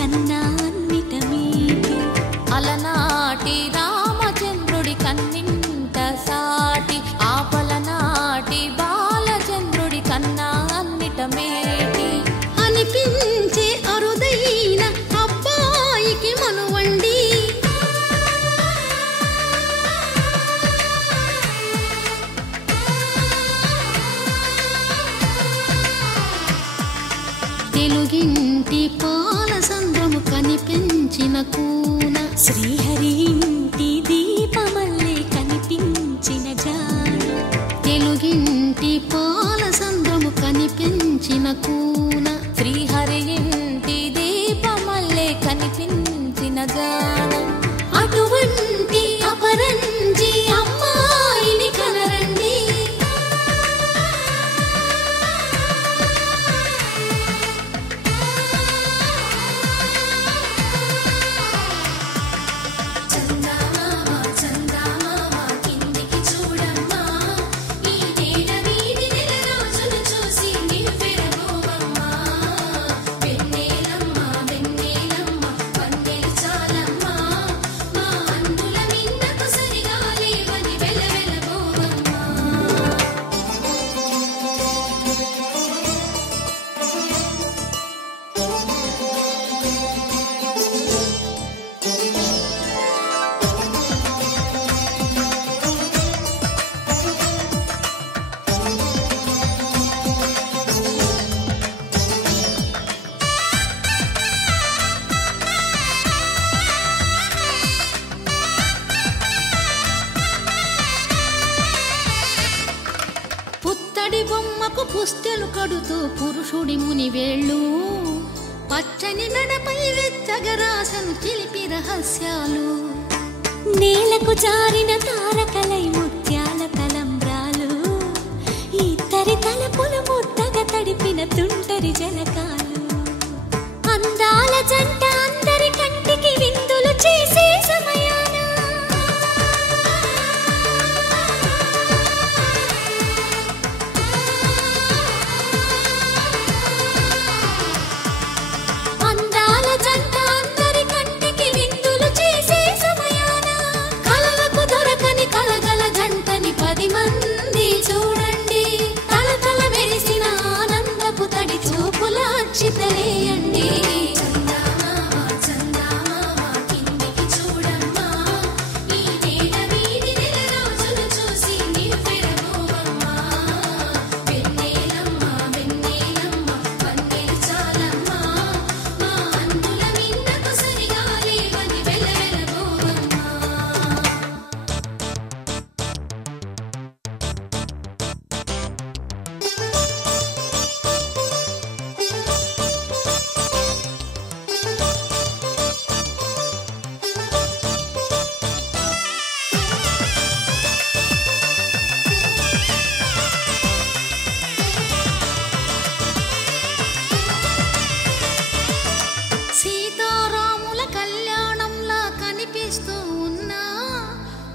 కన్నా అన్నిటమేటి అలనాటి రామచంద్రుడి కన్నింట సాటి ఆపలనాటి బాలచంద్రుడి కన్నా అన్నిటమేటి అనిపించే అరుదైన అబ్బాయికి మనువండి తెలుగింటి పాల సంద్రము కనిపించిన కూన శ్రీహరి ఇంటి దీపమల్లే కనిపించిన జాన తెలుగింటి పాల సంద్రము కనిపించిన కూన శ్రీహరి ఇంటి దీపమల్లే కనిపించిన జాన అటువంటి అపరంజి అమ్మాయిని కనరండి బొమ్మకు పుస్తెలు కడుతూ పురుషుడి ముని వేళ్ళు పచ్చని నడపై వెచ్చగరాసను చిలిపి రహస్యాలు నేలకు జారిన తారకలై ముత్యాల తలంబ్రాలు ఇద్దరి తలపులు ముద్దగా తడిపిన తుంటరి జలకాలు అందాల జంట అందరి కంటికి విందులు చేసే సమయాన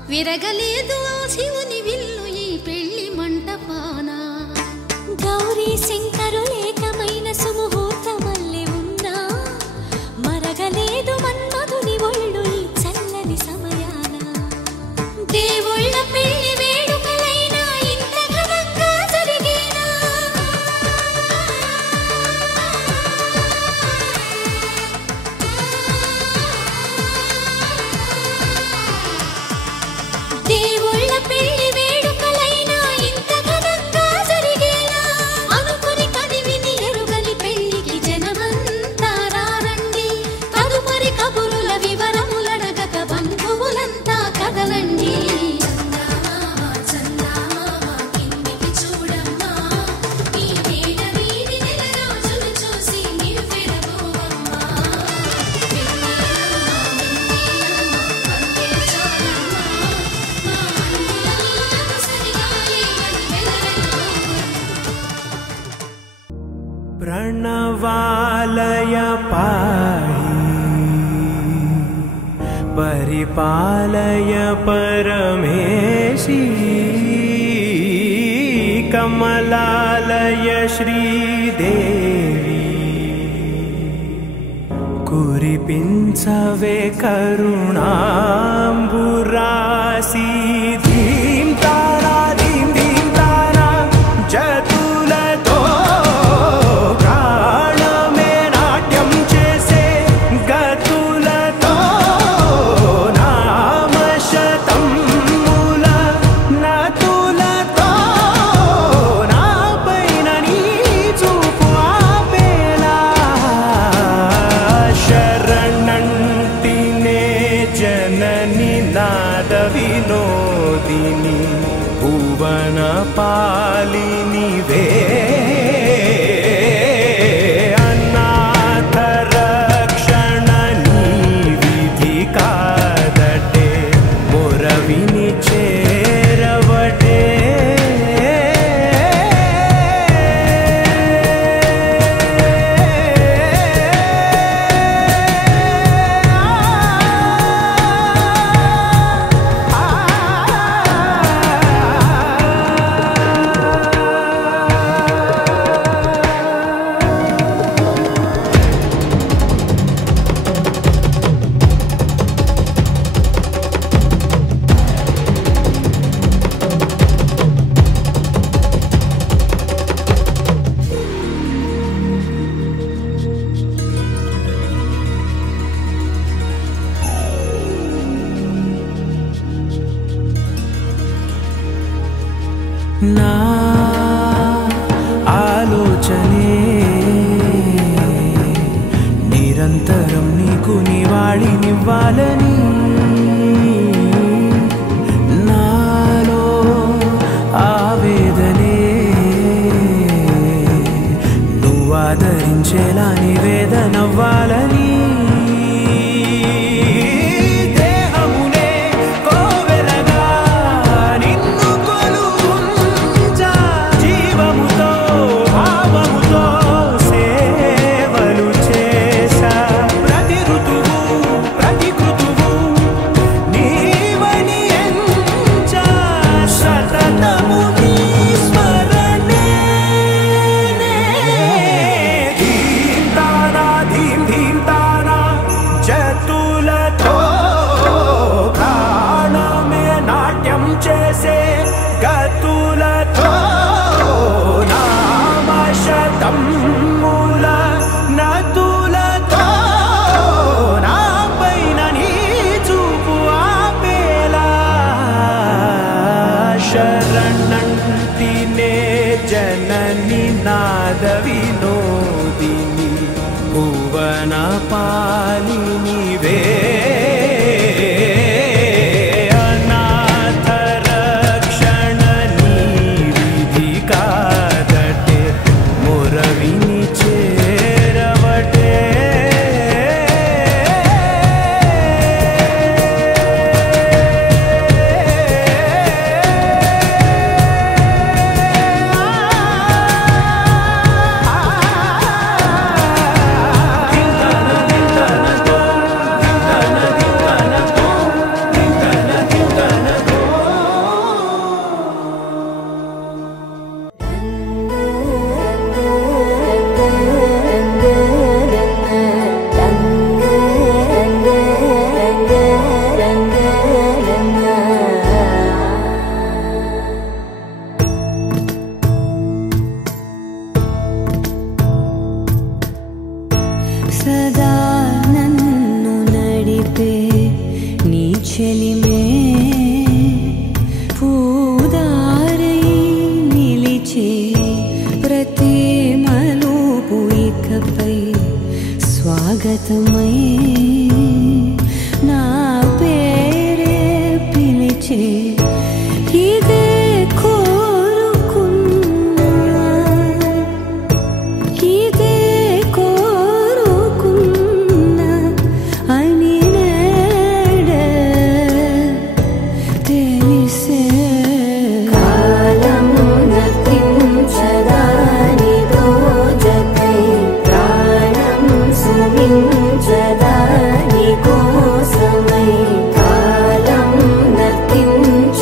విరగలేదు శివుని విల్లు ఈ పెళ్లి మంటపాన గౌరీ శంకరులేకమైన సుముహూర్తమల్లె ఉన్నా మరగలేదు మన్మధుని ఒళ్ళు ఈ చల్లని సమయాన దేవుళ్ళ పెళ్లి వేడుకలైనా ఇంత ఘనంగా జరిగేనా దేవుళ్ళ పెళ్లి వేడుకలైనా ఇంత ఘనంగా జరిగేలా అనుకుని కదివిని ఎరుగని పెళ్లికి జనమంతా రారండి తదుపరి కబురుల వివరములడగక బంధువులంతా కదలండి प्रणवालय पाहि परिपालय परमेशी कमलालय श्रीदेवी కురిపించవే కరుణాంబురాసి ధీం తారా ధీం ధీం తారా జతులతో ప్రాణమే నాట్యం చేసే గతులతో నామశతముల నతులతో నాపైన నీ చూపు ఆపేలా శరణంటినే జనని నాద వినోదిని భువన పాలినివే అనాథ రక్షణ నీ విధి కాదటే మొరవిని చేరవటే నా ఆలోచనే నిరంతరం నీకు నివాళినివ్వాలని నాలో ఆవేదనే నువ్వు ఆదరించేలా నివేదనవ్వాలని చేసే గతులతో నామశతముల నతులతో నాపైన నీ చూపు ఆపేలా శరణంటినే జనని నాద వినోదిని భువన పాలినివే సదా నన్ను నడిపే నీ చెలిమే పూదారై నిలిచే ప్రతి మలుపు ఇకపై స్వాగతమై నా పేరే పిలిచే ఇదే కోరుకున్నా ఇదే జదాని కోసమై కాలం నర్తించ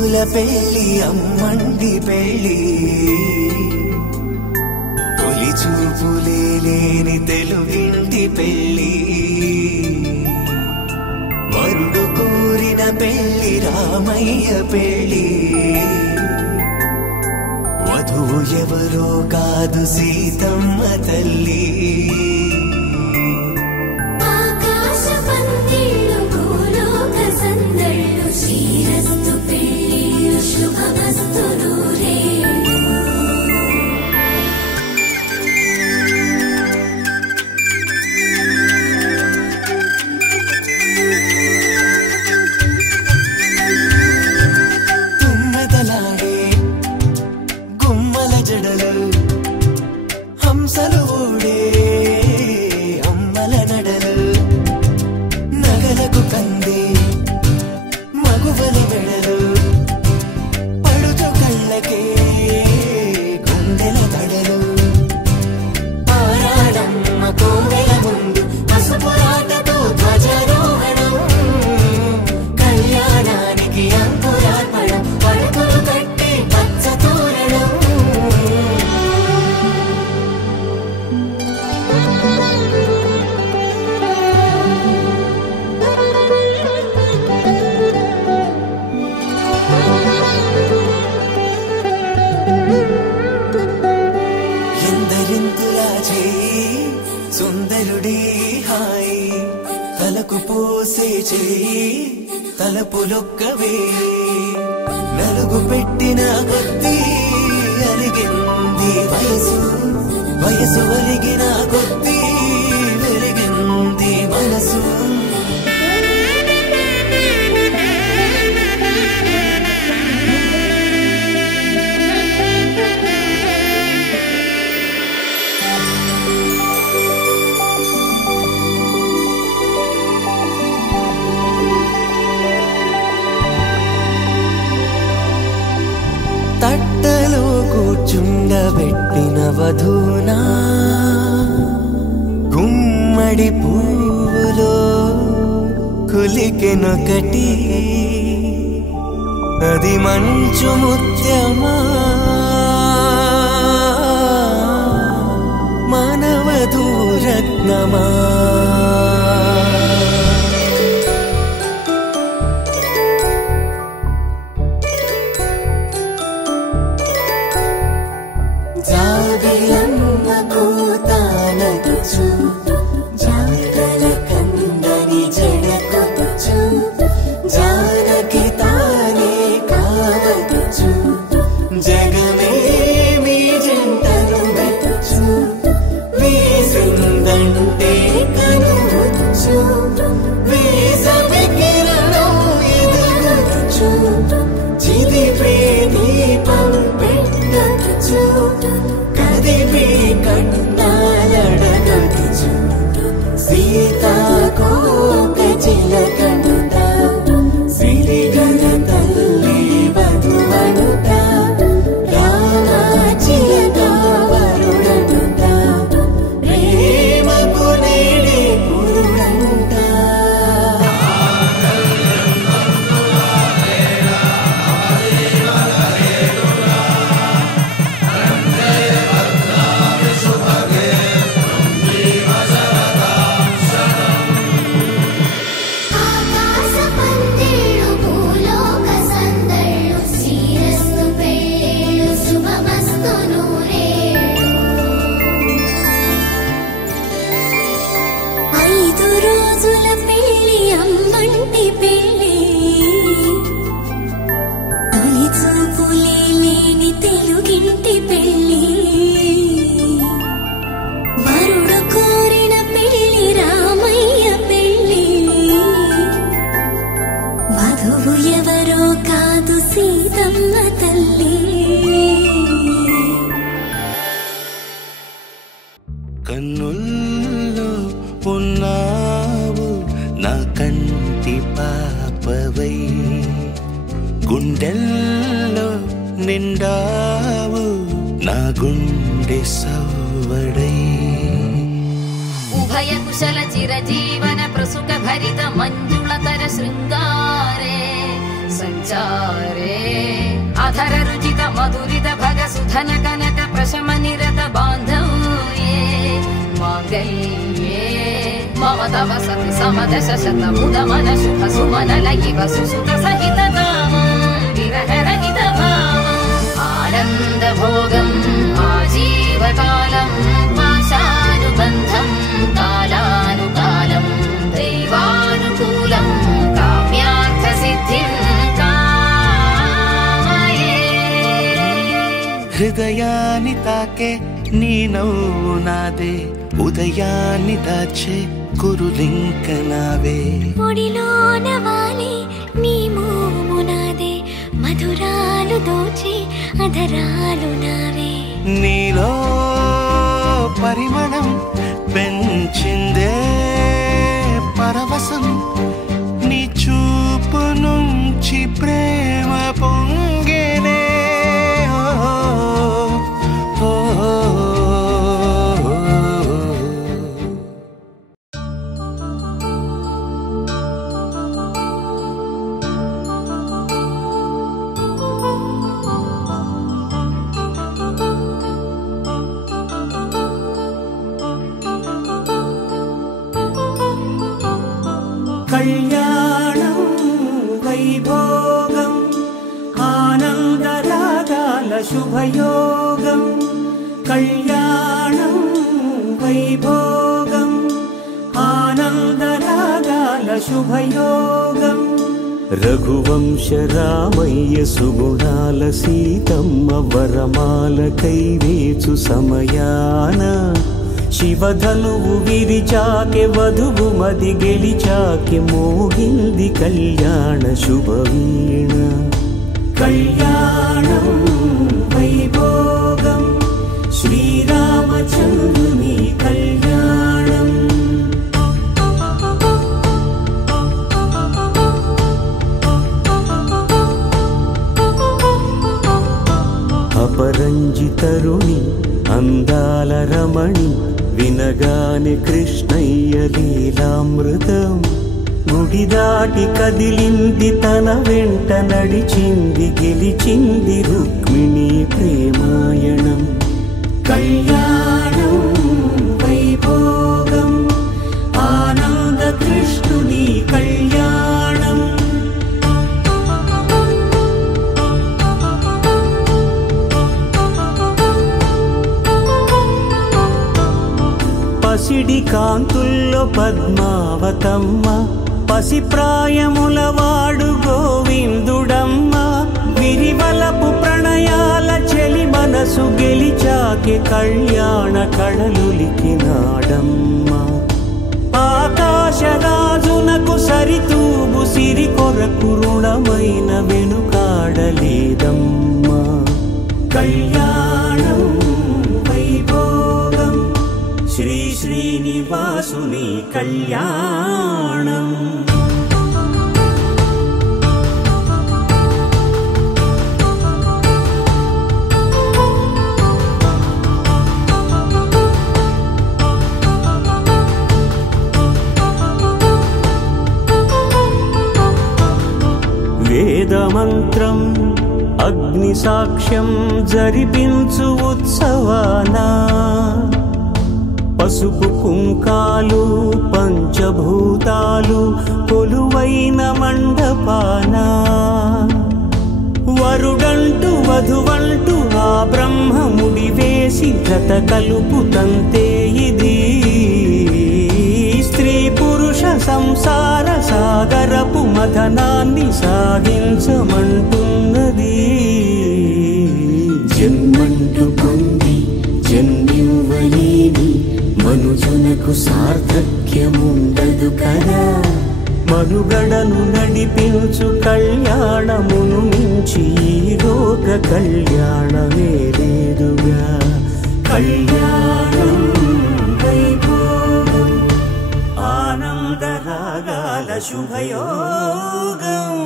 రోజుల పెళ్లి అమ్మండి పెళ్లి తొలి చూపులే లేని తెలుగింటి పెళ్లి వరుడు కోరిన పెళ్లి రామయ్య పెళ్లి వధువు ఎవరో కాదు సీతమ్మ తల్లి శ్రీరస్తు పెళ్ళిళ్ళు శుభమస్తు నూరేళ్ళు తుమ్మెదలాడే గుమ్మల జడలు హంసలు ఊడే అమ్మల నడలు నగలకు కంది మగువలి మెడలు పడుచు కళ్ళకే గుండెల తడలు ఆరాడమ్మ కోవెల ముందు పసుపురాటతో ధ్వజారోహణం కళ్యాణానికి అంకురార్పణం పడకలు కట్టి పచ్చ తోరణం ఎందరింతులా చేయి సుందరుడి హాయి తలకు పోసే చేయి తలపులొక్కవే నలుగు పెట్టిన కొద్దీ అలిగింది వయసు వయసు ఒలిగిన కొద్దీ వెలిగింది మనసు తట్టలో కూర్చుండబెట్టిన వధూనా గుమ్మడి పువ్వులో కులికెనొకటి అది మంచు ముత్యమా మానవధూరత్నమా జాబిలమ్మ కూతానదుచు జాగల కందని జడకొచ్చు జానకి తానే కావదుచు జగమే మీ జంటను వెతుచు వీసిందంటే కనువచ్చు వీసవి కిరణం ఎదుగొచ్చు చిదిపే దీపం పెట్టొచ్చు కదిపే కన్నాలడగొచ్చు సీతాకోక చిలకనుట సిరిగల తల్లి వధువనుట రామ చిలక వరుడనుట ప్రేమకు నేడే పురుడంట ఆకాశ పందిళ్ళు భూలోక సందళ్ళు శ్రీరస్తు పెళ్ళిళ్ళు శుభమస్తు నూరేళ్ళు 5 రోజుల పెళ్ళి అమ్మంటి పెళ్ళి తొలి చూపులే లేని తెలుగింటి పెళ్ళి వరుడు కోరిన పెళ్ళి రామయ్య పెళ్ళి వధువు ఎవరో కాదు సీతమ్మ తల్లి కన్నుల్లో ఉన్నావు నా కంటి పాపవై గుండెల్లో నిండావు నా గుండె సవ్వడై ఉభయ కుశల చిరజీవన ప్రసుక భరిత మంజుళతర శృంగారే సంచారే అధర రుచిత మధురిత భగ సుధన కనక ప్రశమ నిరత బాంధవ్యే మాంగళ్యే మమ తవ సతి సమదశ శత ముదమన శుభ సుమనల ఇవ సుసుత సహిత కామం విరహ రహిత భావం ఆనంద భోగం ఆజీవకాలం పాశానుబంధం కాలానుకాలం దైవానుకూలం కామ్యార్థ సిద్ధిం కామయే. హృదయాన్ని తాకే నీ నవ్వు నాదే, ఉదయాన్ని దాచే కురులింక నావే. ఒడిలోన వాలి నీ మోము నాదే, మధురాలు దోచే అధరాలు నావే. నీలో పరిమళం పెంచిందే పరవశం, నీ చూపు నుంచి ప్రేమ పొంగేనే. కళ్యాణం వైభోగం ఆనందరాగాల శుభయోగం. కళ్యాణం వైభోగం ఆనందరాగాల శుభయోగం. రఘువంశ రామయ్య సుగుణాల సీతమ్మ వరమాల కైవేచు సమయాన, శివధనువు విరిచాకె వధువు మది గెలిచాకె మోగింది కళ్యాణ శుభవీణ. కళ్యాణం వైభోగం శ్రీరామచంద్రుని కళ్యాణం. అపరంజి తరుణి అందాల రమణి, వినగానే కృష్ణయ్య లీలామృతం. గుడి దాటి కదిలింది తన వెంట నడిచింది గెలిచింది రుక్మిణి ప్రేమాయణం. కళ్యాణం వైభోగం ఆనంద కృష్ణుని కళ్యాణం. పసిడి కాంతుల్లో పద్మావతమ్మ, పసిప్రాయముల వాడు గోవిందుడమ్మ. విరివలపు ప్రణయాల చెలి మనసు గెలిచాకె కళ్యాణ కళలులికినాడమ్మ. ఆకాశరాజునకు సరితూబు సిరి కొరకు రుణమైన వెనుకాడలేదమ్మా. కళ్యాణం వైభోగం శ్రీ శ్రీనివాసుని కళ్యాణం. వేదమంత్రం అగ్ని సాక్ష్యం జరిపించు ఉత్సవానా, పసుపు కుంకాలు పంచభూతాలు కొలువైన మండపాన. వరుడంటూ వధువంటూ ఆ బ్రహ్మముడి వేసి జత కలుపుతంతే ఇది. స్త్రీ పురుష సంసార సాగరపు మథనాన్ని సాగించమంటున్నది. జన్మంటూ పొంది జన్మివ్వలేని మనుజునకు సార్థక్యముండదు కదా. మనుగడను నడిపించు కళ్యాణమును మించి ఈ లోక కళ్యాణమే లేదుగా. కళ్యాణం వైభోగం ఆనంద రాగాల శుభయోగం.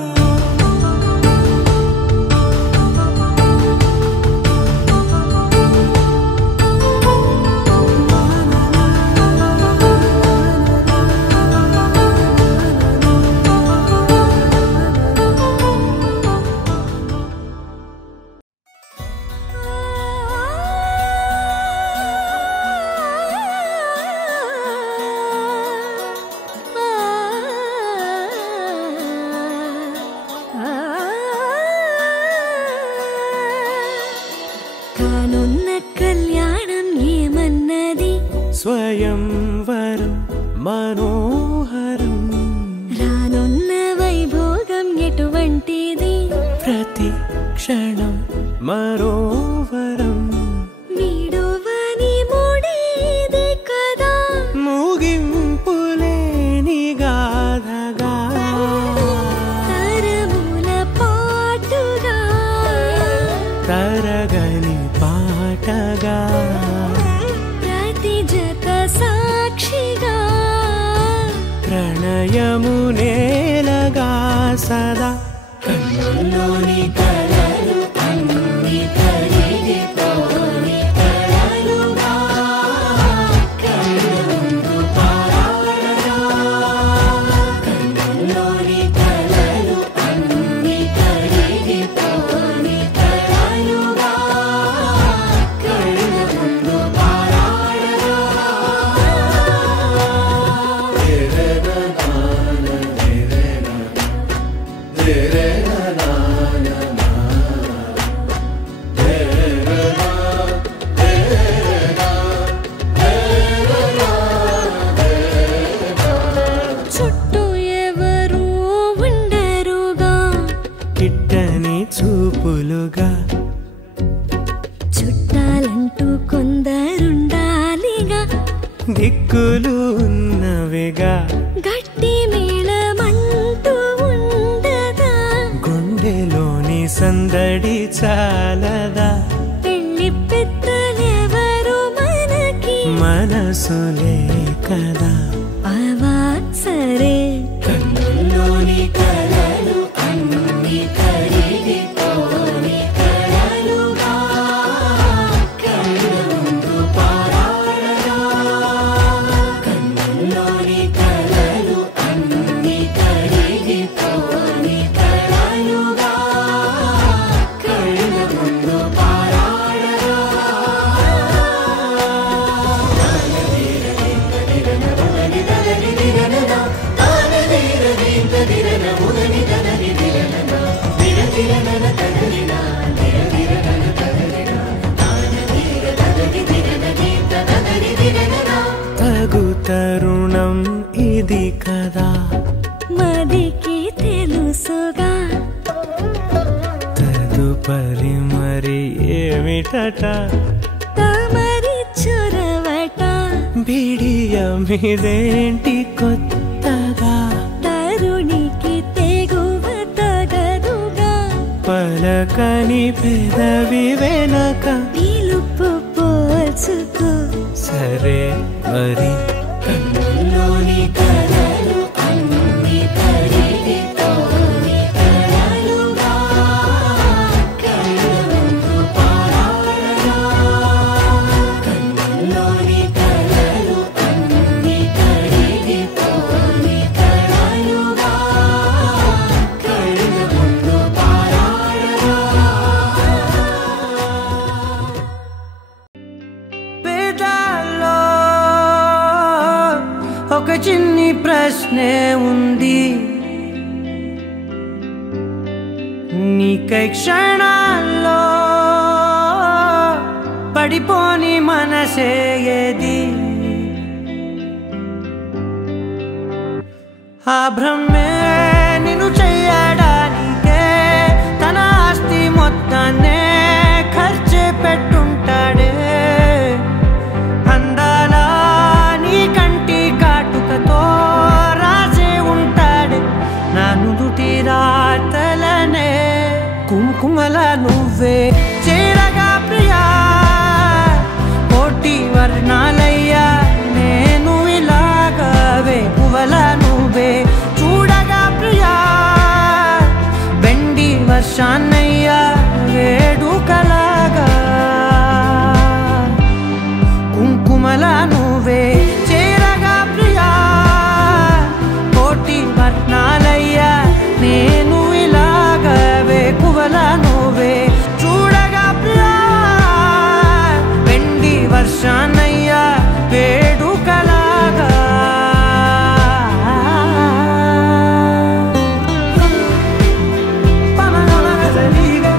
స్వయంవరం మనోహరం రానున్న వైభోగం ఎటువంటిది ప్రతి క్షణం మరోవరం వీడువని మూడేది కదా ముగింపులేని గాథగా తరముల పాటుగా తరగని పాటగా ప్రతి జత సాక్షిగా ప్రణయము నేలగా సదా కన్నుల్లోని కలలు అన్ని కరిగిపోని కలలుగా కన్నుందు పారాడగా కన్నుల్లోని కలలు అన్ని కరిగిపోని కలలుగా కన్నుందు పారాడగా చుట్టూ ఎవరు ఉండరుగా కిట్టని చూపులుగా చుట్టాలంటూ కొందరుండాలిగా దిక్కులు ఉన్నవిగా గట్టి మేళమంటూ ఉండదా గుండెలోని సందడి చాలదా పెళ్లి పెద్దలెవరు మనకి మనసులే కదా అవా సరే కన్నుల్లోని కలలు అన్ని కరిగిపోని కలలుగా కన్నుందు పారాడగా కన్నుల్లోని కలలు అన్ని కరిగిపోని కలలుగా కన్నుందు పారాడగా తగు తరుణం ఇది కదా మదికి తెలుసుగా తదుపరి మరి ఏమిటట తమరి చొరవట బిడియమిదేంటి కొత్తగా తరుణికి తెగువ తగదుగా పలకని పెదవి వెనక పిలుపు పోల్చుకో సరే మరి కన్నుల్లోని కలలు అన్ని కరిగిపోని కలలుగా కన్నుందు పారాడగా కన్నుల్లోని కలలు అన్ని కరిగిపోని కలలుగా కన్నుందు పారాడగా వేదాల్లో ఒక చిన్ని ప్రశ్నే ఉంది నీకై క్షణాల్లో పడిపోని మనసే ఏది ఆ భ్రమే నిన్ను చెయ్యడానికే తన ఆస్తి మొత్తాన్నే ఖర్చు పెట్టుంటాడే అందాల నీ కంటి కాటుకతో రాసే ఉంటాడే నా నుదుటి రాతలనే కుంకుమల నువ్వే చేరగా ప్రియా కోటి వర్ణాలయ్యా నేను ఇలాగవే పువ్వల నువ్వే చూడగా ప్రియా వెండి వర్షాన్నయ్యా వేడుకలాగా కుంకుమల నువ్వే చేరగా ప్రియా కోటి వర్ణాలయ్యా నేను ఇలాగవే పువ్వల నువ్వే చూడగా ప్రియా వెండి వర్షాన్నయ్యా వేడుకలాగా సరిగా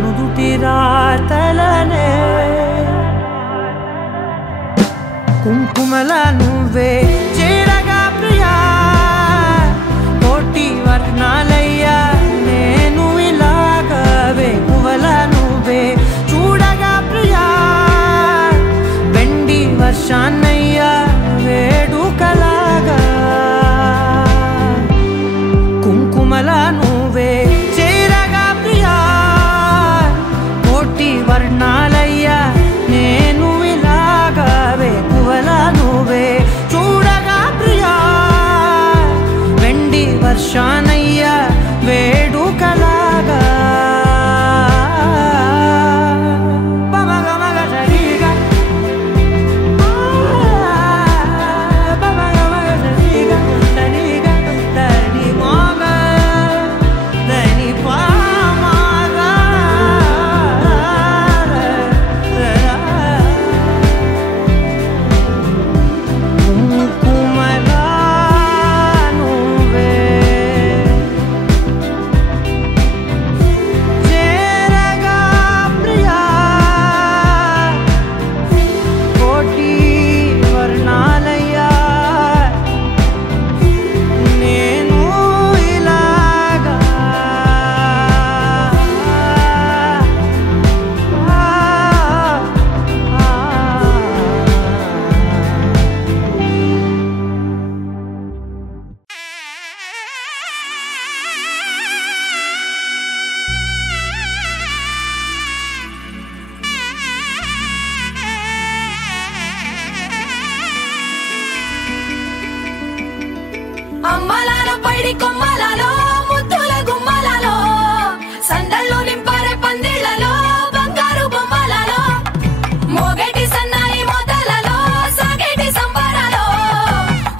నుదుటి రాతలనే కుంకుమల నువ్వే చేరగా ప్రియా కోటి వర్ణాలయ్యా నేను ఇలాగా వేకువల నువ్వే చూడగా ప్రియా వెండి వర్షాన్నయ్యా వేడుకలాగా కుంకుమల నువ్వే చేరగా ప్రియా కోటి వర్ణాలయ్యా నేను ఇలాగా వేకువల నువ్వే చూడగా ప్రియా వెండి వర్షానయ్యా వేడుకలాగా అమ్మలాలో పైడి కొమ్మలలో ముద్దుల గుమ్మలలో సందళ్ళు నింపారే పందిళ్లలో బంగారు బొమ్మలలో మోగేటి సన్నాయి మోతలలో సాగేటి సంబరాలో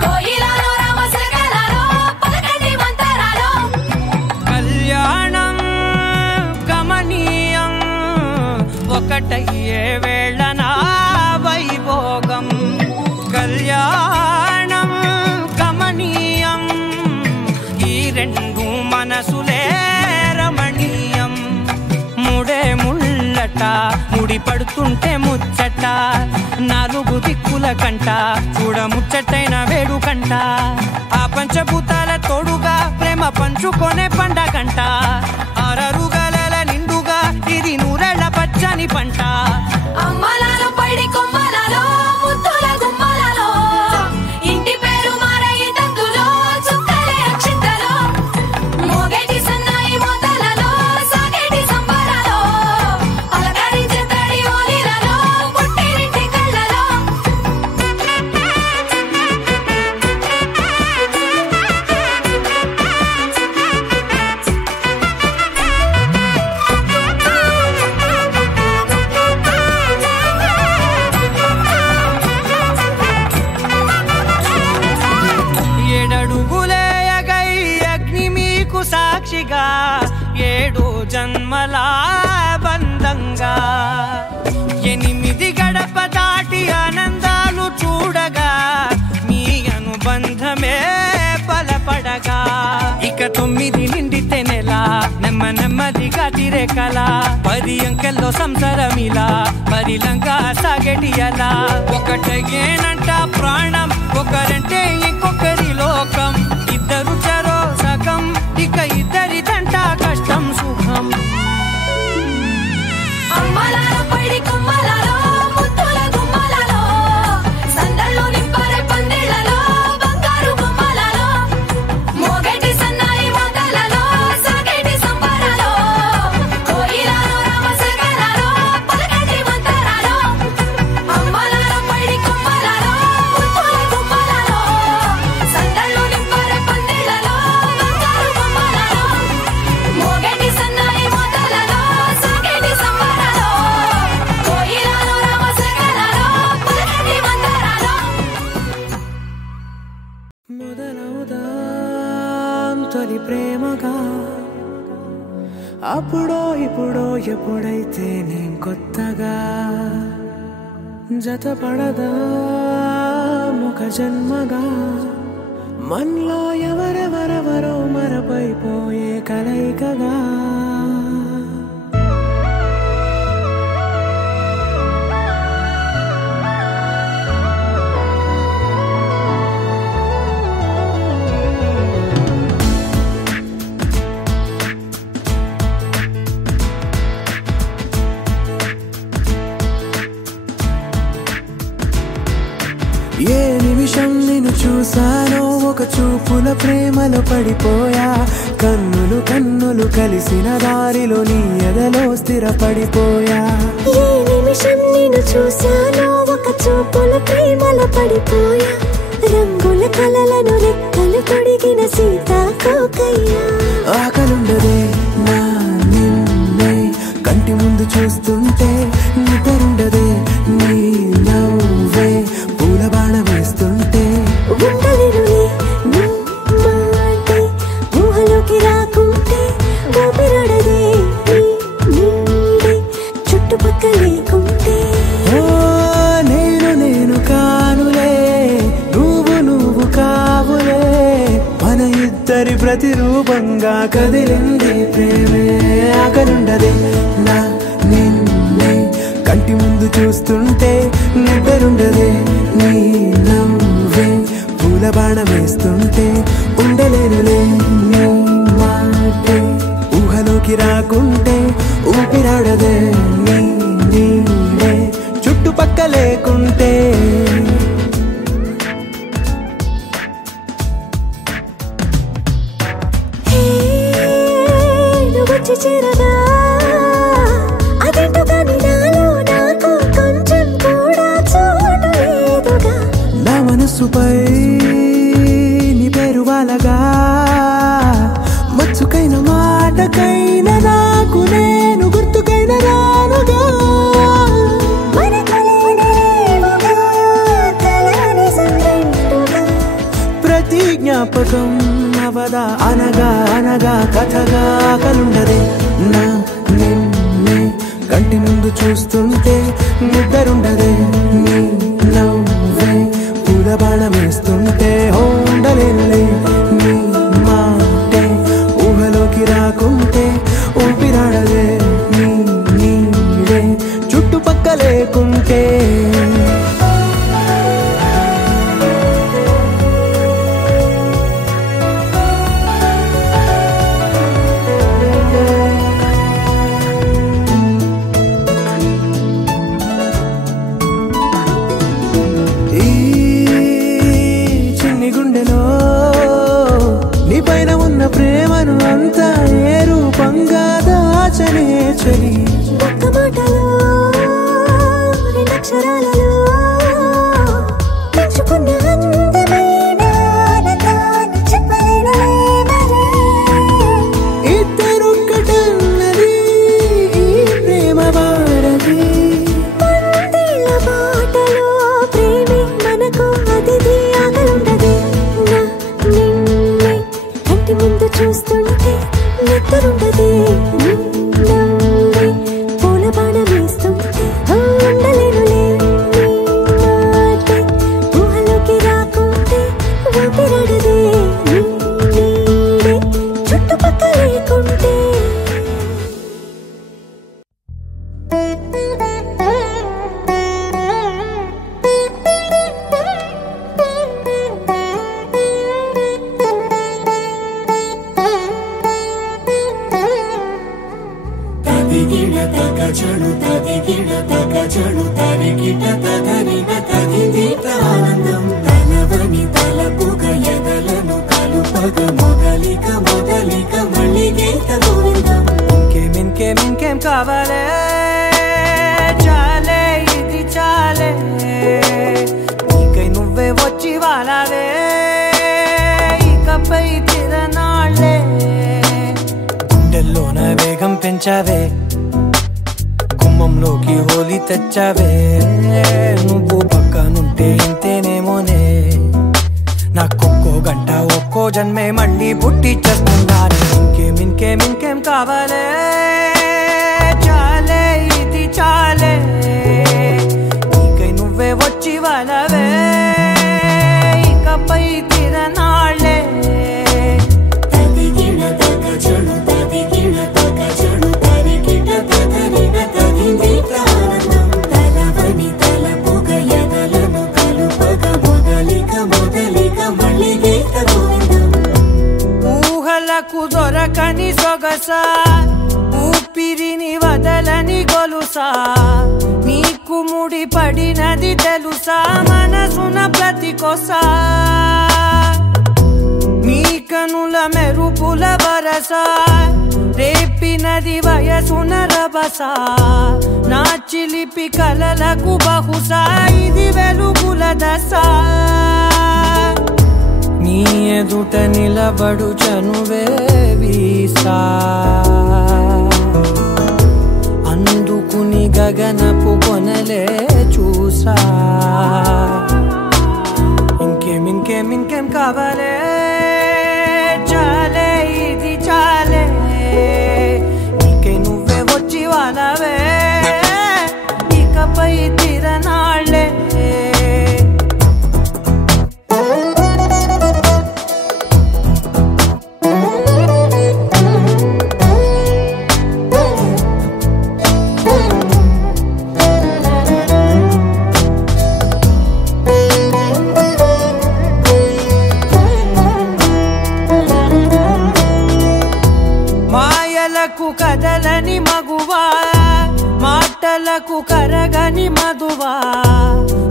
కోయిలలో రామసగలలో పలకటి మంతరాలో కళ్యాణం గమనీయం ఒకటయ్యే వేళనా వైభోగం కళ్యాణం గమనీయం ఈ రెండు మనసులే రమణీయం ముడే ముళ్ళట ముడి పడుతుంటే ముచ్చట నాలుగు దిక్కుల కంట చూడ ముచ్చటైన వేడుకంట ఆ పంచభూతాల తోడుగా ప్రేమ పంచుకొనే పండగంట ఆరరుగల నిండుగా ఇది నూరెళ్ళ పచ్చని పంట అమ్మలాలో పైడి కొమ్మలలో ముద్దుల గుమ్మలలో ఇంటి పేరు మారయి తందులో చుక్కలే అక్షింతలో మోగేటి సన్నాయి మోతలలో సాగేటి సంబరాలో అలకరించే తడి ఓలిలలో పుట్టినింటి కళ్ళలో ఏడడుగులేయగై అగ్ని మీకు సాక్షిగా ఏడు జన్మల బంధంగా 8 గడప దాటి ఆనందాలు చూడగా మీ అనుబంధమే బలపడగా ఇక 9 నిండితే నెల నెమ్మదిగా తిరే కల 10 అంకెల్లో సంసారమిలా పరిలంగా సాగేటియలా ఒకటేనంట ప్రాణం ఒకరంటే ఇంకొకరి లోకం ఇద్దరు చరో సగం ఇక ఇద్దరిదంట కష్టం సుఖం అమ్మలాలో పైడి కొమ్మలలో ముద్దుల గుమ్మలలో సందళ్ళు నింపారే పందిళ్లలో బంగారు బొమ్మలలో మోగేటి సన్నాయి మోతలలో సాగేటి సంబరాలో కోయిలలో రామసగలలో పలకటి మంతరాలో అమ్మలాలో పైడి కొమ్మలలో ముద్దుల గుమ్మలలో సందళ్ళు నింపారే పందిళ్లలో బంగారు బొమ్మలలో మోగేటి సన్నాయి మోతలలో సాగేటి సంబరాలో కోయిలలో రామసగలలో పలకటి మంతరాలో మొదలవుదాం తొలి ప్రేమగా అప్పుడో ఇప్పుడో ఎప్పుడైతే నేను కొత్తగా జతపడదా ఒక జన్మగా మనలో ఎవరెవరెవరో మరపైపోయే కలయికగా చూసానో ఒక చూపుల ప్రేమలో పడిపోయా కన్నులు కన్నులు కలిసిన దారిలో నీ ఎదలో స్థిరపడిపోయా ఏ నిమిషం నిన్ను చూసానో ఒక చూపుల ప్రేమలో పడిపోయా రంగుల కలలను రెక్కలు తొడిగిన సీతాకోకయ్యా ఆకలుండదే నా నిన్నే కంటి ముందు చూస్తుంటే నిద్రుండదే నీ నవ్వే పూల బాణ వేస్తుంటే ఉండలేనులే నీ మాటే ఊహలోకి రాకుంటే ఊపిరాడదే నీ నీడే చుట్టుపక్కల లేకుంటే ఓ నేను కానులే నువ్వు కావులే మన ఇద్దరి ప్రతిరూపంగా కదిలింది ప్రేమే ఆకలుండదే నా నిన్నే కంటి ముందు చూస్తుంటే నిద్రుండదే నీ నవ్వే పూల బాణ వేస్తుంటే ఉండలేనులే నీ మాటే ఊహలోకి రాకుంటే ఊపిరాడదే నీ నీడే చుట్టుపక్క లేకుంటే వచ్చి చేరగా అదేంటో కానీ నాలో నాకు కొంచెం కూడా చోటు లేదుగా నా మనసుపై నీ పేరు వాలగా మచ్చుకైన మాటకైన నాకు నేను గుర్తుకైన రానుగా ప్రతి జ్ఞాపకం అవదా అనగా అనగా కథగా కలుండదే నా నిన్నే కంటి ముందు చూస్తుంటే నిద్రుండదే నీ నవ్వే పూల బాణ వేస్తుంటే ఉండలేనులే నీ మాటే ఊహలోకి రాకుంటే ఊపిరాడదే నీ నీడే చుట్టుపక్క లేకుంటే ప్రేమను అంతా ఏ రూపంగా దాచనే చలి ఒక్క మాటలో రెండక్షరాలలో పెంచుకున్న అందమైన ఆనందాన్ని చెప్పలేనులే మరి ఇద్దరొక్కటన్నది ఈ ప్రేమ వారది పందిళ్ళ బాటలో ప్రేమే మనకు అతిథి ఆకలుండదే నా నిన్నే కంటి ముందు చూస్తుంటే నిద్రుండదే నవ్వే పూల బాణ వేస్తుంటే ఉండలేనులే నీ మాటే ఊహలోకి రాకుంటే ఊపిరాడదే నీ నీడే చుట్టుపక్క లేకుంటే తదిగిడ తగచడు తదిగిడ తగచడు తరిగిట తదరిన తదిదీత ఆనందం తలవని తలపుగ ఎదలను కలుపగ మొదలిక మళ్ళీ గీత గోవిందం ఇంకేం కావాలే చాలే ఇది చాలే నీకై నువ్వే వచ్చి వాలావే ఇకపై తిరనాళ్ళే గుండెల్లోన వేగం పెంచావే గుమ్మంలోకి హోలీ తెచ్చావే నువ్వు పక్కనుంటే ఇంతేనేమోనే నాకొక్కో గంట ఒక్కో జన్మే మళ్ళీ పుట్టి చేస్తున్నాను ఇంకేం కావాలే చాలే ఇది చాలే నీకై నువ్వే వచ్చి వాలవే ఇకపై తిరనాళ్ళే తదిగిడ తగచడు తరిగిట తదరిన తదిదీత ఆనందం తలవని తలపుగ ఎదలను కలుపగ మొదలిక మళ్ళీ గీత గోవిందం ఊహలకు దొరకని సొగసా ఊపిరిని వదలని గొలుసా నీకు ముడి పడినది తెలుసా మనసున ప్రతి కొసా నీ కనుల మెరుపుల వరస రేపినది వయసున రభస నా చిలిపి కలలకు బహుశా ఇది వెలుగుల దశ నీ ఎదుట నిలబడు చనువే వీసా అందుకుని గగనపు కొనలే చూసా ఇంకేం కావాలే చాలే ఇది చాలే నీకే నువ్వే వచ్చి వాళ్ళవే ఇకపై తిరనాళ్ళే కదలని మగువా మాటలకు కరగని మధువా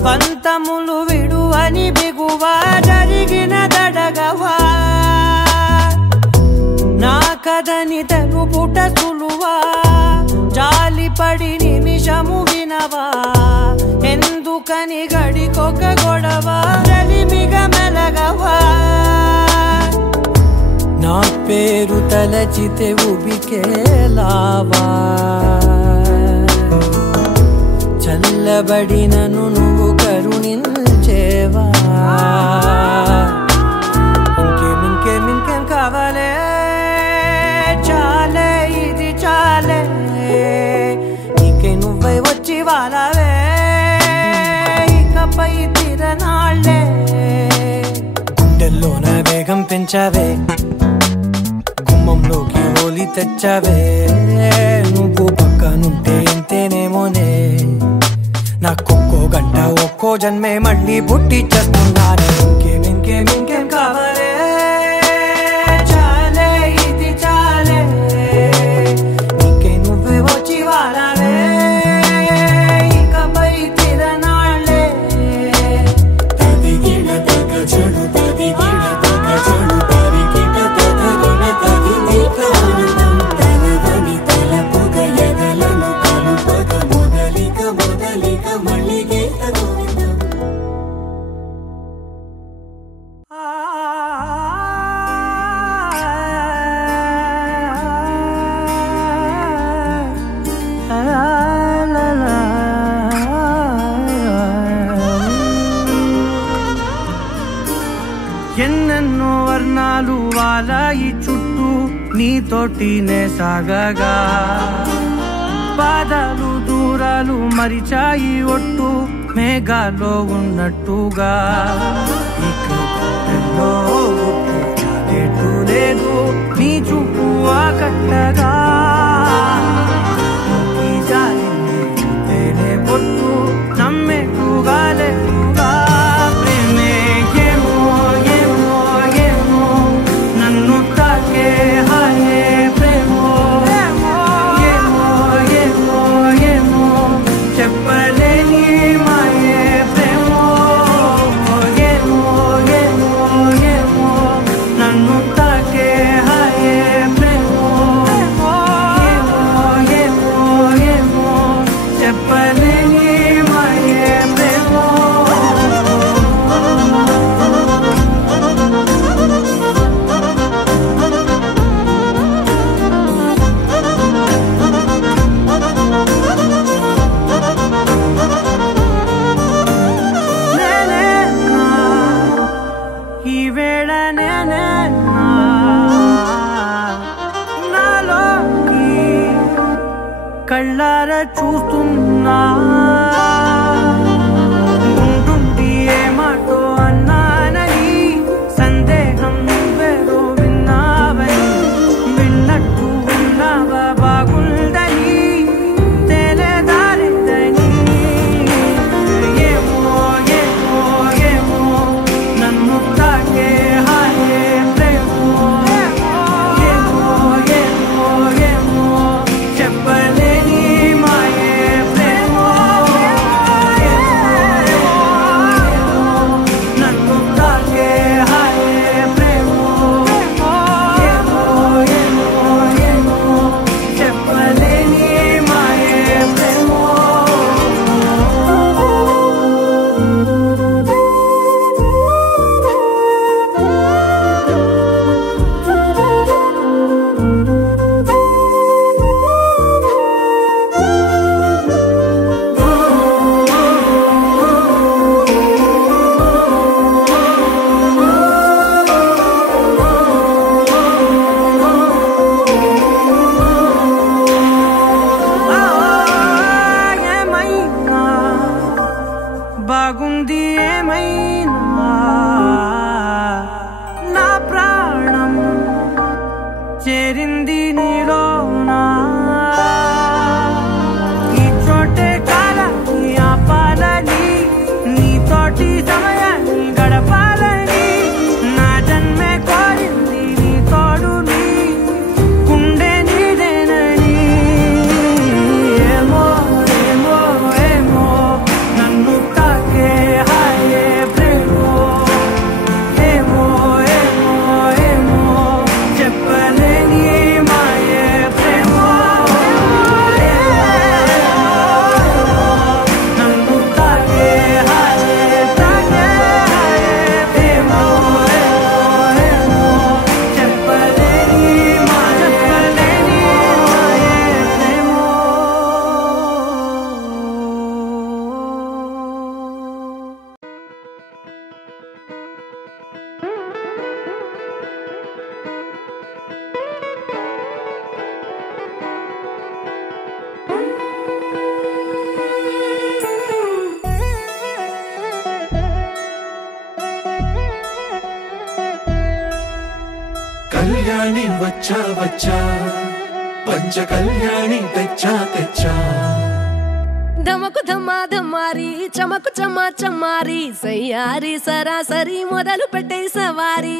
పంతములు విడువని బిగువా జరిగిన దడగవా నా కథని తెలుపుట సులువా జాలిపడి నిమిషము వినవా ఎందుకని గడికొక గొడవ రలిమిగ మెలగవా నా పేరు తలచితే ఉబికేలావా చల్లబడినను నువ్వు కరుణించేవా ఇంకేం కావాలే చాలే ఇది చాలే నీకే నువ్వై వచ్చి వాళ్ళవే ఇకపై తిరనాళ్ళే గుండెల్లోన వేగం పెంచావే గుమ్మంలోకి హోలీ తెచ్చావే నువ్వు పక్కనుంటే ఎంతేనేమోనే నాకొక్కో గంట ఒక్కో జన్మే మళ్ళీ పుట్టి చేస్తున్నాను ఇంకేం కావాలే చాలే ఇది చాలే నీకే నువ్వే వచ్చి వాళ్ళవే ఇకపై తిరనాళ్ళే తదిగిన తగ చెడు తదిగిన తగ చెడు తరిగిన తగగిన తగిని ప్రాణం తలవని తలపుగ ఎదలను కలుపగ మొదలిక మళ్ళీ గీత గోవిందం ఎన్నెన్నో వర్ణాలు వాలాయి చుట్టూ నీతోటినే సాగగా పాదాలు దూరాలు మరిచాయి ఒట్టు మేఘాలో ఉన్నట్టుగా ఇక గుట్టెల్లో గుట్టు లేదు నీ చూపు ఆకట్టగా ఈ జాలిని తేనే పొట్టు నమ్మేట్టుగా లేకుగా ప్రేమే ఏమో ఏమో ఏమో నన్ను తాకే హాయే ప్రేమో ఏమో ఏమో ఏమో చెప్పలేని మాయే ప్రేమో ఏమో ఏమో ఏమో నన్ను తాకే హాయే ప్రేమో ఏమో ఏమో చెప్పలేని మాయే ప్రేమో ఈ వేళ నాలోకి కళ్ళార చూస్తున్నా ఉంటుండి ఏ మాటో అన్నానని సందేహం నువ్వేదో విన్నావని విన్నట్టు ఉన్నావా బాగుందని తెలియదారిద్దని ఏమో ఏమో ఏమో నన్ను తాకే హాయే ప్రేమో ఏమో ఏమో ఏమో చెప్పలేని మాయే ప్రేమో వచ్చా వచ్చా పంచ కళ్యాణి తెచ్చా తెచ్చా ధమకు ధమ్మా ధమ్మారి చమకు చమ్మా చమ్మారి సయ్యారి సరాసరి మొదలు పెట్టే సవారి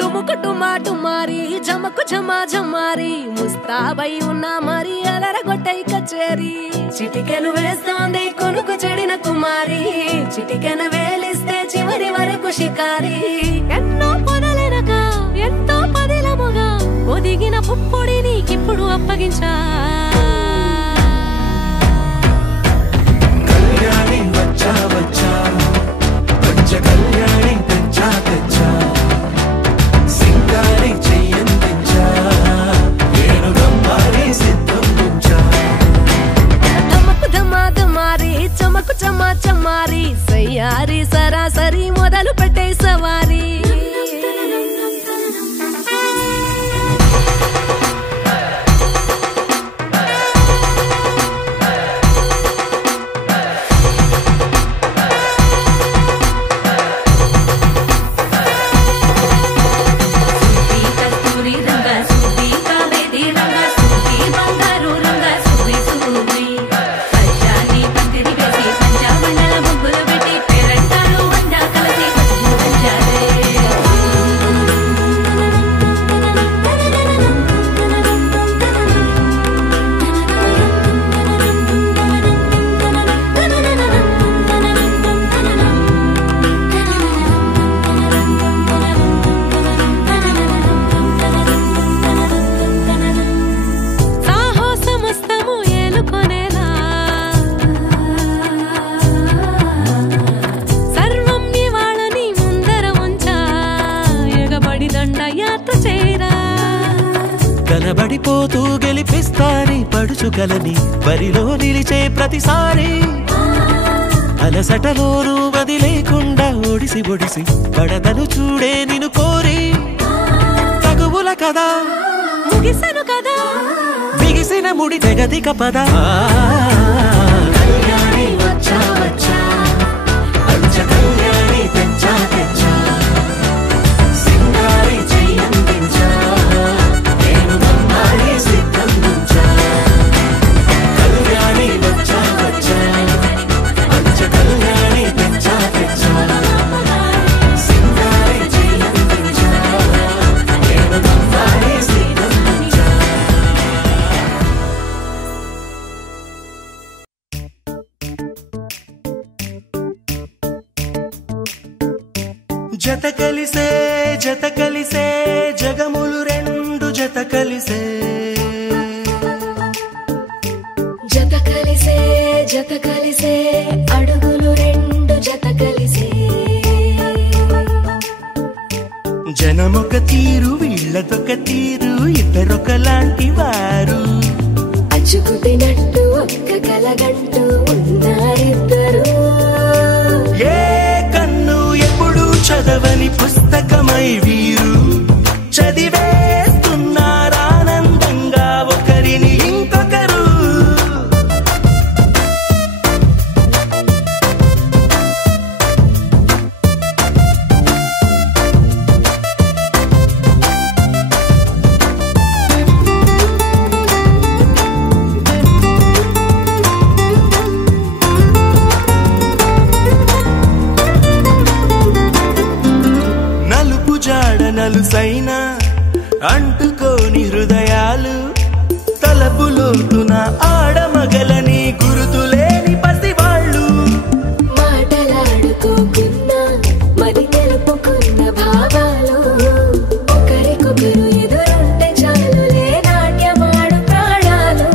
డుముకు డుమా డుమారి జమకు జమా జమ్మారి ముస్తాబై ఉన్నా మరి అదరగొట్టై కచేరి చిటికెను వేస్తోంది కొనుకు చెడిన కుమారి చిటికెను వేలిస్తే చివరి వరకు షికారి ఎన్నో పొదలెనక ఎంతో పదిలముగా ఒదిగిన పుప్పొడి నీకిప్పుడు అప్పగించా కళ్యాణి వచ్చా వచ్చా పంచ కళ్యాణి తెచ్చా తెచ్చా సింగారి చెయ్యందించా ఏను గమ్మారి సిద్ధం ఉంచా ధమకు ధమ్మా ధమ్మారి చమకు చమ్మా చమ్మారి సయ్యారి సరాసరి మొదలు పెట్టే సవారి కనబడిపోతూ గెలిపిస్తాని పడుచుకలని బరిలో నిలిచే ప్రతిసారి అలసటలోనూ వదిలేకుండా ఒడిసి ఒడిసి పడతను చూడే నిన్ను కోరి తగువుల కదా ముగిసెను కదా బిగిసిన ముడి తెగదిక పద కళ్యాణి వచ్చా వచ్చా పంచ కళ్యాణి తెచ్చా తెచ్చా సింగారి చెయ్యందించా నేను గమ్మారి సిద్ధం ఉంచా కళ్యాణి వచ్చా వచ్చా పంచ కళ్యాణి తెచ్చా తెచ్చా సింగారి చెయ్యందించా నేను గమ్మారి సిద్ధం ఉంచా జత కలిసే జగములు రెండు జత కలిసే జత కలిసే అడుగులు రెండు జత కలిసే జనమొక తీరు వీళ్ళదొక తీరు ఇద్దరొకలాంటి వారు అచ్చుకు తినట్టు ఒక్క కలగంటూ ఉన్నారిద్దరు ఏ కన్ను ఎప్పుడు చదవని పుస్తకమై వీరు చదివేస్తున్నారానందంగా ఒకరిని ఇంకొకరు నలుసైన అంటుకోని హృదయాలు తలపులోతున ఆడమగలని గురుతులేని పసివాళ్ళు మాటలాడుకోకున్న మరి తెలుపుకున్న భావాలు ఒకరికొకరు ఎదురుంటే చాలులే నాట్యమాడు ప్రాణాలు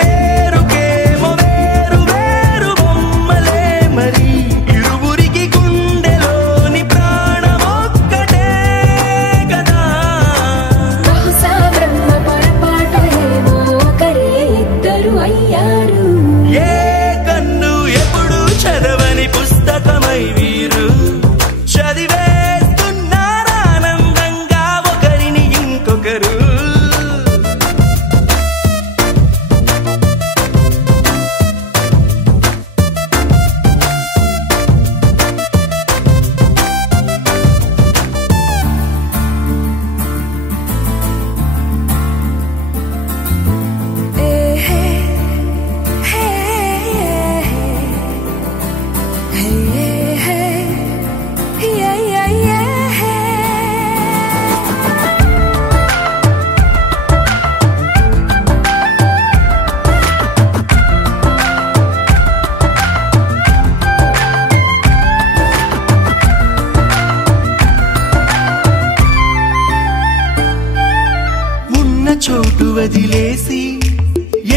పేరుకేమో వేరు వేరు బొమ్మలే మరి ఇరువురికి గుండెలోని ప్రాణమొక్కటే కదా బహుశా బ్రహ్మ పొరపాటు ఏమో ఒకరే ఇద్దరు అయ్యారు ముడివేసి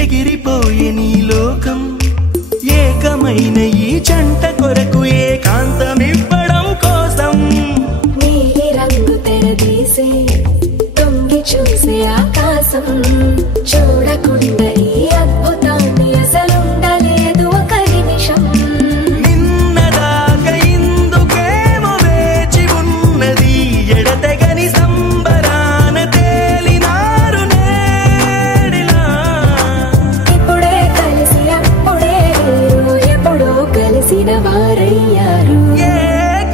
ఎగిరిపోయే నీ లోకం ఏకమైన ఈ జంట కొరకు ఏకాంతమివ్వడం కోసం నీలి రంగు తెరదీసే తొంగి చూసే ఆకాశం చూడకుండా ఈ అద్భుతాన్ని అసలుండలేదు ఒక నిమిషం నిన్నదాకా ఇందుకేమో వేచి ఉన్నది ఎడతెగని సంబరాన తేలినారు నేడిలా ఇప్పుడే కలిసి అప్పుడే వేరు ఎప్పుడో కలిసిన వారయ్యారు ఏ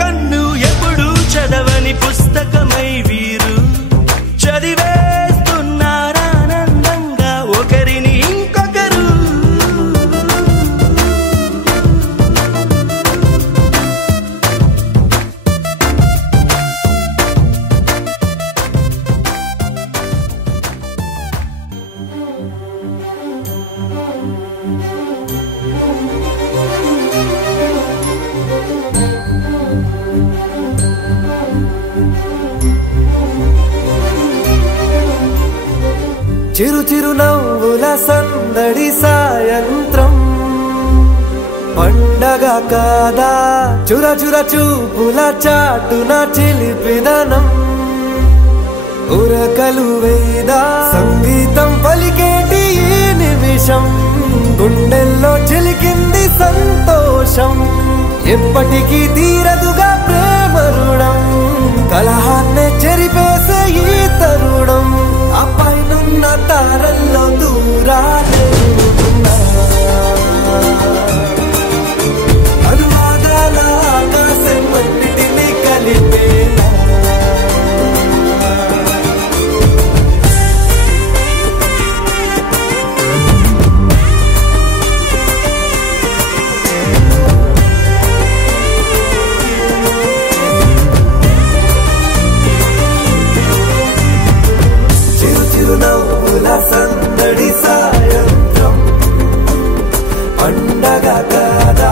కన్ను ఎప్పుడు చదవని పుస్తకమై వీరు చదివేస్తున్నారానందంగా ఒకరిని ఇంకొకరు చిరు చిరు నవ్వుల సందడి సాయంత్రం పండగ కాదా చుర చుర చూపుల చాటున చిలిపిదనం ఉరకలు వేదా సంగీతం పలికేటి ఈ నిమిషం గుండెల్లో చిలికింది సంతోషం ఎప్పటికీ తీరదుగా ప్రేమ రుణం కలహాన్నే చెరిపేసే ఈ తరుణం ఆ పైనున్న తారల్లో దూరాలే అనువాదాల ఆకాశం అన్నిటినీ కలిపేలా చిరు చిరు నవ్వుల సందడి సాయంత్రం పండగ కాదా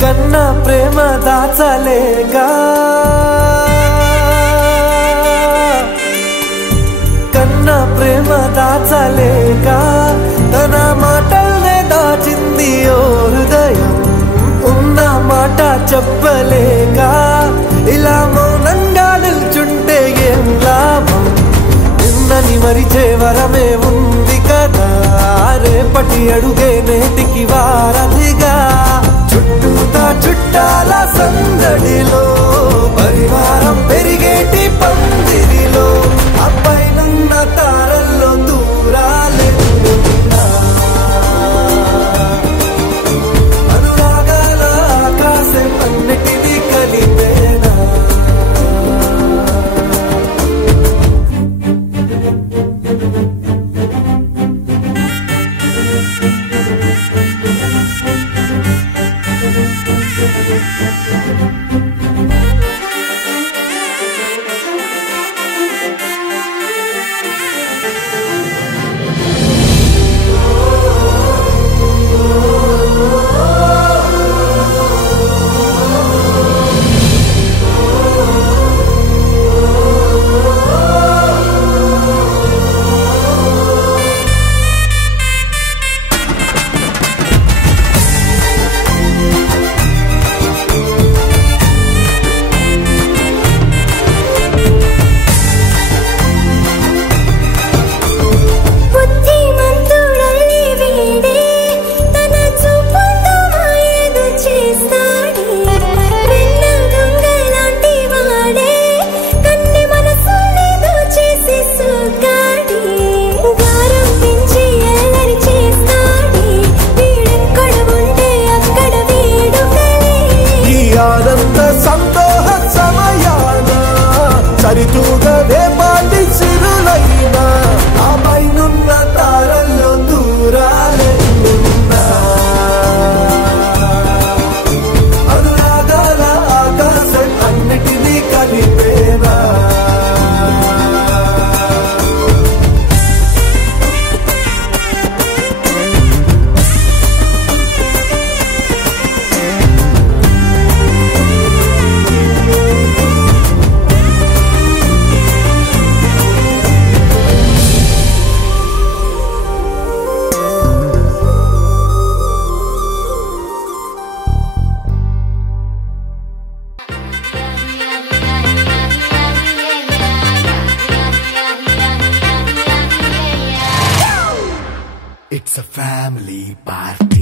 కన్నా ప్రేమ దాచలేక కన్నా ప్రేమ దాచలేక తన మాటల్నే దాచింది ఓ హృదయం ఉన్న మాట చెప్పలేక ఇలా మౌనంగా నిల్చుంటే ఏం లాభం నిన్నని మరిచే వరమే ఉంది కదా రేపటి అడుగే నేటికి వారధిగా చుట్టూతా చుట్టాల సందడిలో పరివారం పెరిగేటి పందిరిలో అబ్బాయినున్న తారల్లో దూరాలే అనురాగాల ఆకాశం అన్నిటినీ కలిపేనా It's a family party.